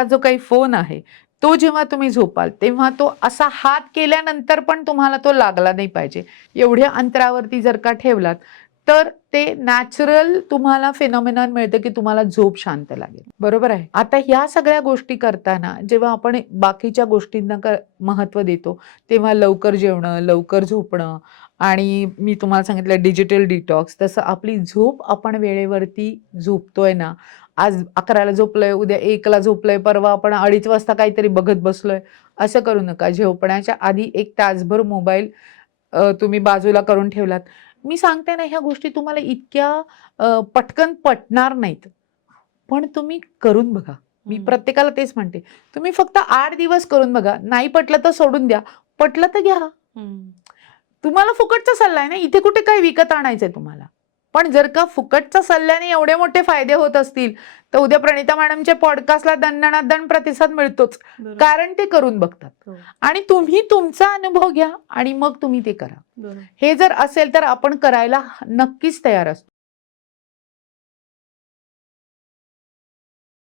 जो काही फोन आहे तो जेव्हा तुम्ही झोपाल तेव्हा तो असा हात केल्यानंतर पण तुम्हाला तो लागला नाही पाहिजे. एवढ्या अंतरावरती जर का ठेवलात तर ते नॅचरल तुम्हाला फिनॉमिनॉन मिळतं की तुम्हाला झोप शांत लागेल. बरोबर आहे. आता ह्या सगळ्या गोष्टी करताना जेव्हा आपण बाकीच्या गोष्टींना महत्त्व देतो, तेव्हा लवकर जेवणं, लवकर झोपणं आणि मी तुम्हाला सांगितलं डिजिटल डिटॉक्स, तसं आपली झोप आपण वेळेवरती झोपतोय ना, आज 11:00ला झोपलोय, उद्या 1:00ला झोपलोय, परवा आपण 2:30 वाजता काहीतरी बघत बसलोय, असं करू नका. झोपण्याच्या आधी 1 तासभर मोबाईल तुम्ही बाजूला करून ठेवलात. मी सांगते ना, ह्या गोष्टी तुम्हाला इतक्या पटकन पटणार नाहीत. पण तुम्ही करून बघा. मी प्रत्येकाला तेच म्हणते. तुम्ही फक्त 8 दिवस करून बघा. नाही पटलं तर सोडून द्या. पटलं तर घ्या. तुम्हाला फुकटचा सल्ला आहे ना, इथे कुठे काही विकत आणायचंय तुम्हाला. पण जर का फुकटच्या सल्ल्याने एवढे मोठे फायदे होत असतील, तर उद्या प्रणिता मॅडमच्या पॉडकास्टला दणदणादण प्रतिसाद मिळतोच. कारण ते करून बघतात. आणि तुम्ही तुमचा अनुभव घ्या आणि मग तुम्ही ते करा. हे जर असेल तर आपण करायला नक्कीच तयार असतो.